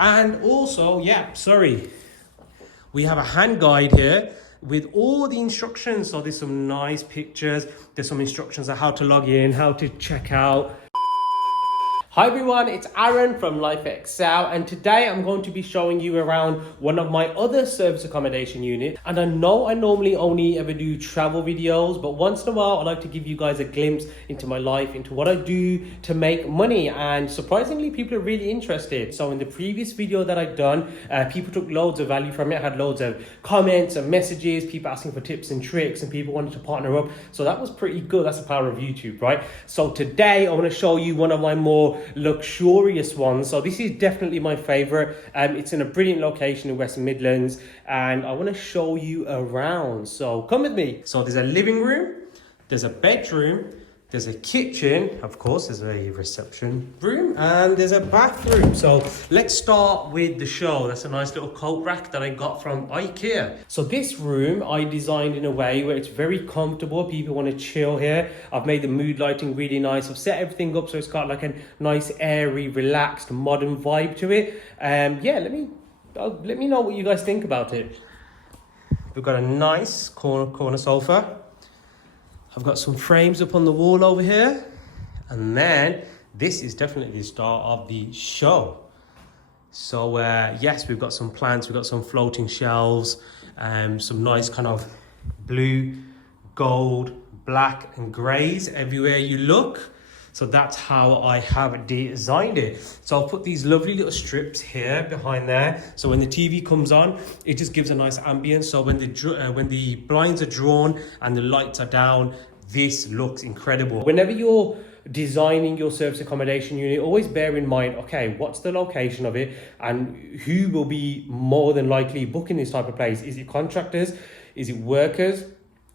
And also, yeah, sorry, we have a hand guide here with all the instructions. So there's some nice pictures. There's some instructions on how to log in, how to check out. Hi everyone, it's Aaron from Life Excel, and today I'm going to be showing you around one of my other service accommodation units. And I know I normally only ever do travel videos, but once in a while I like to give you guys a glimpse into my life, into what I do to make money, and surprisingly people are really interested. So in the previous video that I'd done, people took loads of value from it. I had loads of comments and messages, people asking for tips and tricks, and people wanted to partner up. So that was pretty good. That's the power of YouTube, right? So today I want to show you one of my more luxurious ones. So this is definitely my favorite. It's in a brilliant location in West Midlands, and I want to show you around. So come with me. So there's a living room, there's a bedroom, there's a kitchen, of course, there's a reception room, and there's a bathroom. So let's start with the show. That's a nice little coat rack that I got from IKEA. So this room I designed in a way where it's very comfortable. People want to chill here. I've made the mood lighting really nice. I've set everything up so it's got like a nice, airy, relaxed, modern vibe to it. Yeah, let me know what you guys think about it. We've got a nice corner sofa. I've got some frames up on the wall over here. And then this is definitely the star of the show. So yes, we've got some plants, we've got some floating shelves, some nice kind of blue, gold, black and greys everywhere you look. So that's how I have designed it. So I'll put these lovely little strips here behind there. So when the TV comes on, it just gives a nice ambience. So when the blinds are drawn and the lights are down, this looks incredible. Whenever you're designing your service accommodation unit, always bear in mind, okay, what's the location of it and who will be more than likely booking this type of place? Is it contractors? Is it workers?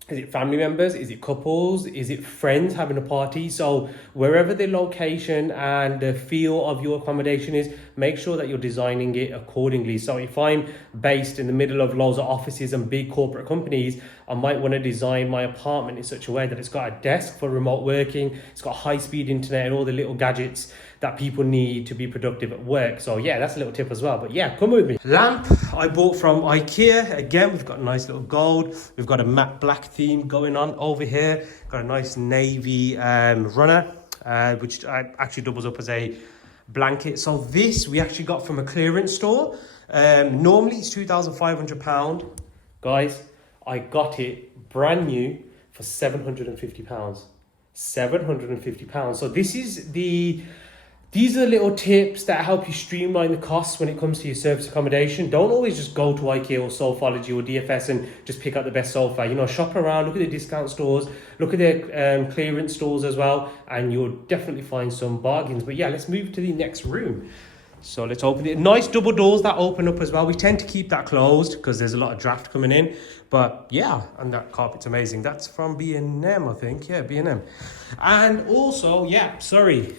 Is it family members? Is it couples? Is it friends having a party? So wherever the location and the feel of your accommodation is, make sure that you're designing it accordingly. So if I'm based in the middle of loads of offices and big corporate companies, I might want to design my apartment in such a way that it's got a desk for remote working, it's got high-speed internet and all the little gadgets that people need to be productive at work. So yeah, that's a little tip as well. But yeah, come with me. Lamp I bought from IKEA. Again, we've got a nice little gold. We've got a matte black theme going on over here. Got a nice navy runner, which actually doubles up as a blanket. So this we actually got from a clearance store. Normally it's £2,500. Guys, I got it brand new for £750. £750. So these are the little tips that help you streamline the costs when it comes to your service accommodation. Don't always just go to IKEA or Soulfology or DFS and just pick out the best sofa. You know, shop around, look at the discount stores, look at their clearance stores as well, and you'll definitely find some bargains. But yeah, let's move to the next room. So let's open it. Nice double doors that open up as well. We tend to keep that closed because there's a lot of draft coming in. But yeah, and that carpet's amazing. That's from B&M, I think. Yeah, B&M. And also, yeah, sorry,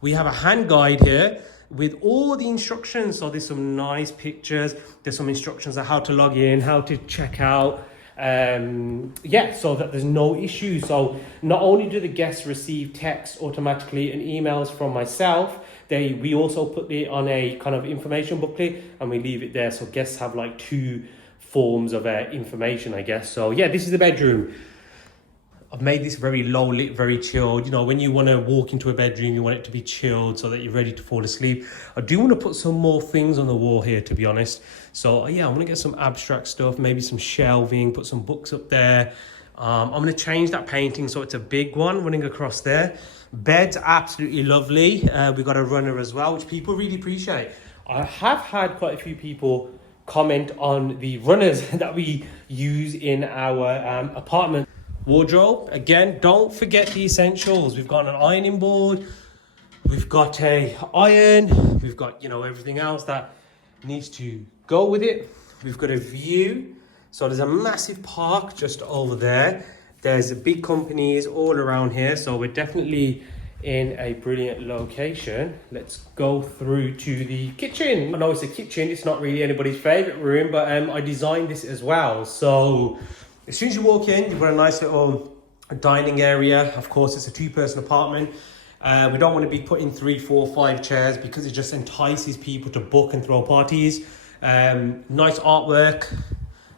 we have a hand guide here with all the instructions. So there's some nice pictures. There's some instructions on how to log in, how to check out. Yeah, so that there's no issue. So not only do the guests receive texts automatically and emails from myself, we also put it on a kind of information booklet and we leave it there. So guests have like two forms of information, I guess. So yeah, this is the bedroom. I've made this very low lit, very chilled. You know, when you want to walk into a bedroom, you want it to be chilled so that you're ready to fall asleep. I do want to put some more things on the wall here, to be honest. So yeah, I want to get some abstract stuff, maybe some shelving, put some books up there. I'm going to change that painting so it's a big one running across there. Bed's absolutely lovely. We've got a runner as well, which people really appreciate. I have had quite a few people comment on the runners that we use in our apartment. Wardrobe, again, don't forget the essentials. We've got an ironing board, we've got a iron, we've got, you know, everything else that needs to go with it. We've got a view. So there's a massive park just over there. There's big companies all around here. So we're definitely in a brilliant location. Let's go through to the kitchen. I know it's a kitchen, it's not really anybody's favorite room, but I designed this as well. So as soon as you walk in, you've got a nice little dining area. Of course, it's a two-person apartment. We don't want to be putting 3, 4, 5 chairs because it just entices people to book and throw parties. Nice artwork,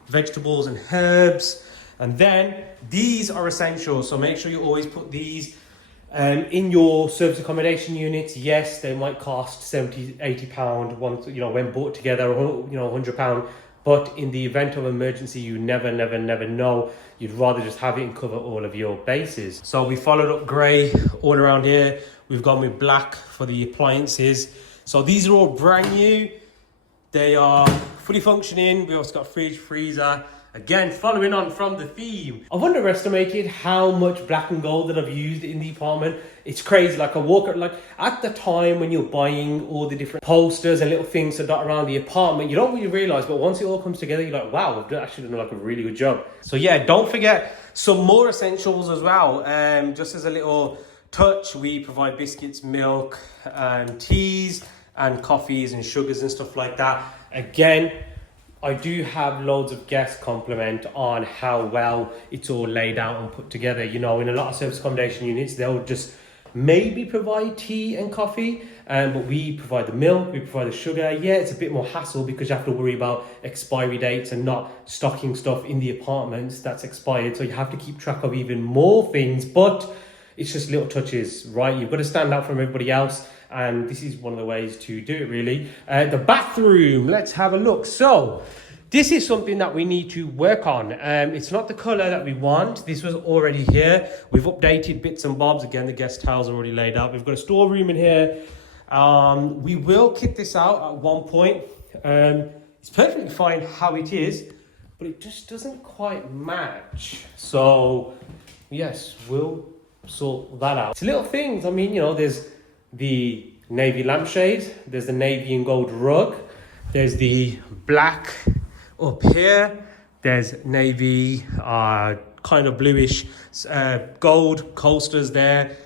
vegetables and herbs. And then these are essential. So make sure you always put these in your service accommodation units. Yes, they might cost 70, 80 pound once, when bought together, or, 100 pound. But in the event of emergency, you never know. You'd rather just have it and cover all of your bases. So we followed up grey all around here. We've gone with black for the appliances. So these are all brand new. They are fully functioning. We also got fridge, freezer. Again, following on from the theme. I've underestimated how much black and gold that I've used in the apartment. It's crazy. Like I walk, at the time when you're buying all the different posters and little things to dot around the apartment, you don't really realize, but once it all comes together, you're like, wow, I've actually done a really good job. So yeah, don't forget some more essentials as well. Just as a little touch, we provide biscuits, milk, teas, and coffees and sugars and stuff like that. Again, I do have loads of guest compliment on how well it's all laid out and put together. In a lot of service accommodation units, they'll just maybe provide tea and coffee, but we provide the milk, we provide the sugar. Yeah, it's a bit more hassle because you have to worry about expiry dates and not stocking stuff in the apartments that's expired. So you have to keep track of even more things, but it's just little touches, right? You've got to stand out from everybody else. And this is one of the ways to do it, really. The bathroom, let's have a look. So this is something that we need to work on. It's not the color that we want. This was already here. We've updated bits and bobs. Again, the guest towels are already laid out. We've got a storeroom in here. We will kit this out at one point. It's perfectly fine how it is, but it just doesn't quite match. So yes, we'll sort that out. It's little things. I mean, there's the navy lampshade, there's the navy and gold rug, there's the black up here, there's navy kind of bluish gold coasters there.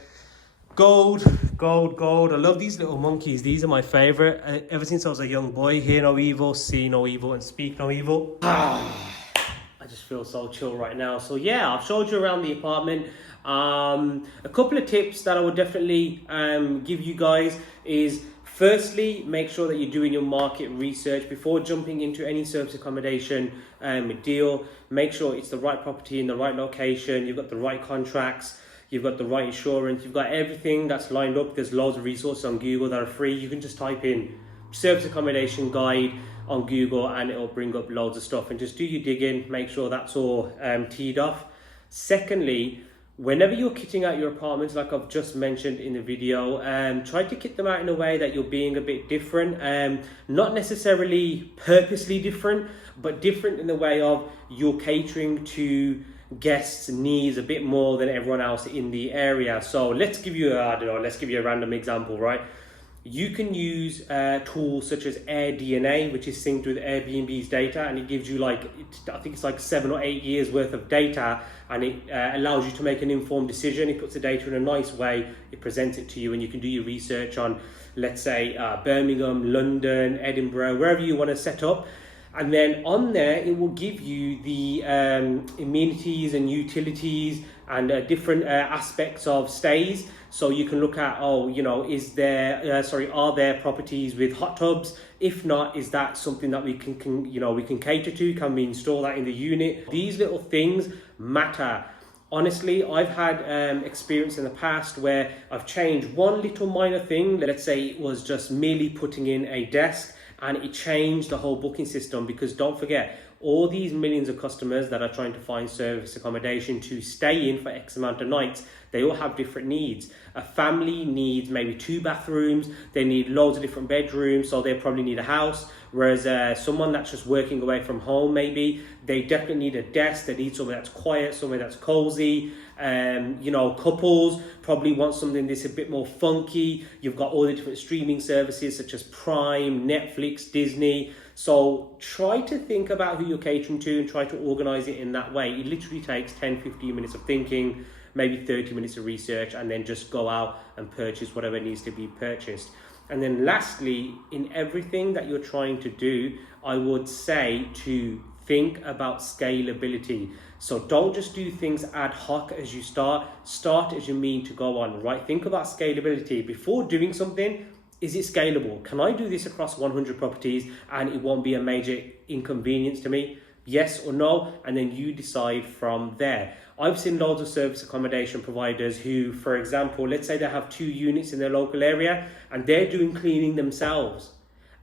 Gold. I love these little monkeys. These are my favorite. Ever since I was a young boy, hear no evil, see no evil, and speak no evil. I just feel so chill right now. So yeah, I've showed you around the apartment. A couple of tips that I would definitely give you guys is, firstly, make sure that you're doing your market research before jumping into any service accommodation deal. Make sure it's the right property in the right location, you've got the right contracts, you've got the right insurance, you've got everything that's lined up. There's loads of resources on Google that are free. You can just type in service accommodation guide on Google and it'll bring up loads of stuff, and just do your digging, make sure that's all teed off. Secondly, whenever you're kitting out your apartments, like I've just mentioned in the video, try to kit them out in a way that you're being a bit different. Not necessarily purposely different, but different in the way of you're catering to guests' needs a bit more than everyone else in the area. So let's give you a random example, right? You can use tools such as AirDNA, which is synced with Airbnb's data, and it gives you I think it's 7 or 8 years worth of data, and it allows you to make an informed decision. It puts the data in a nice way, it presents it to you, and you can do your research on, let's say, Birmingham, London, Edinburgh, wherever you want to set up. And then on there, it will give you the amenities and utilities and different aspects of stays. So you can look at, are there properties with hot tubs? If not, is that something that we can cater to? Can we install that in the unit? These little things matter. Honestly, I've had experience in the past where I've changed one little minor thing. Let's say it was just merely putting in a desk, and it changed the whole booking system, because don't forget, all these millions of customers that are trying to find service accommodation to stay in for X amount of nights, they all have different needs. A family needs maybe 2 bathrooms, they need loads of different bedrooms, so they probably need a house. Whereas someone that's just working away from home, maybe, they definitely need a desk, they need somewhere that's quiet, somewhere that's cozy. Couples probably want something that's a bit more funky. You've got all the different streaming services such as Prime, Netflix, Disney. So try to think about who you're catering to and try to organize it in that way. It literally takes 10-15 minutes of thinking, maybe 30 minutes of research, and then just go out and purchase whatever needs to be purchased. And then lastly, in everything that you're trying to do, I would say to think about scalability. So don't just do things ad hoc as you start as you mean to go on, right? Think about scalability before doing something. Is it scalable? Can I do this across 100 properties and it won't be a major inconvenience to me? Yes or no? And then you decide from there. I've seen loads of service accommodation providers who, for example, let's say they have 2 units in their local area and they're doing cleaning themselves.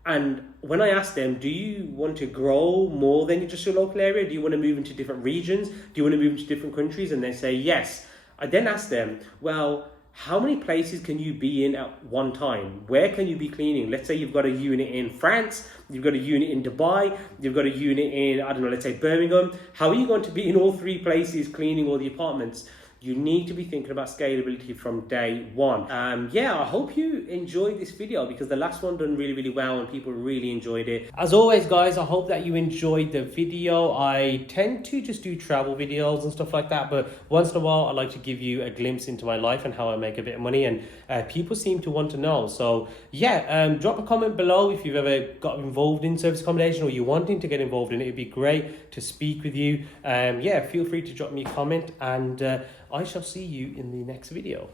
And when I ask them, do you want to grow more than just your local area? Do you want to move into different regions? Do you want to move into different countries? And they say yes. I then ask them, well, how many places can you be in at one time? Where can you be cleaning? Let's say you've got a unit in France, you've got a unit in Dubai, you've got a unit in, I don't know, let's say Birmingham. How are you going to be in all 3 places cleaning all the apartments? You need to be thinking about scalability from day one. Yeah, I hope you enjoyed this video because the last one done really, really well and people really enjoyed it. As always, guys, I hope that you enjoyed the video. I tend to just do travel videos and stuff like that, but once in a while, I like to give you a glimpse into my life and how I make a bit of money, and people seem to want to know. So yeah, drop a comment below if you've ever got involved in service accommodation or you're wanting to get involved in it. It'd be great to speak with you. Yeah, feel free to drop me a comment, and I shall see you in the next video.